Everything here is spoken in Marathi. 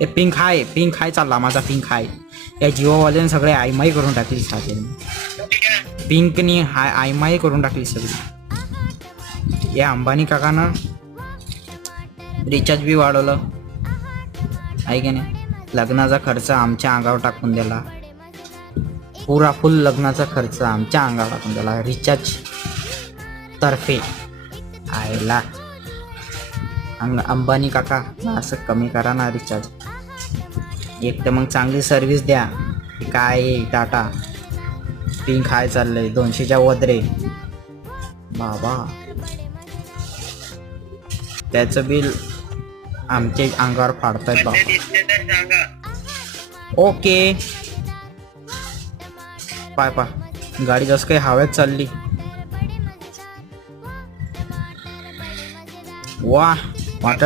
हे पिंक हाय चालला माझा पिंक हाय. या जिओवाल्याने सगळे आयमाई करून टाकली साधे. पिंकनी हाय आयमाई करून टाकली सगळी. या अंबानी काकानं रिचार्ज बी वाढवलं आहे की नाही. लग्नाचा खर्च आमच्या अंगावर टाकून दिला. पुरा फुल लग्नाचा खर्च आमच्या अंगावर टाकून दिला रिचार्ज तर्फे. आयला अंबानी काका असं कमी करा ना रिचार्ज. एक तर मग चांगली सर्विस द्या. काय टाटा पिंक हाय चाललंय 200च्या वदरे बाबा. त्याचं बिल आमच्या अंगावर फाडतायत बाबा. ओके पाय गाडी जसं काही हव्यात चालली. वाह वाटत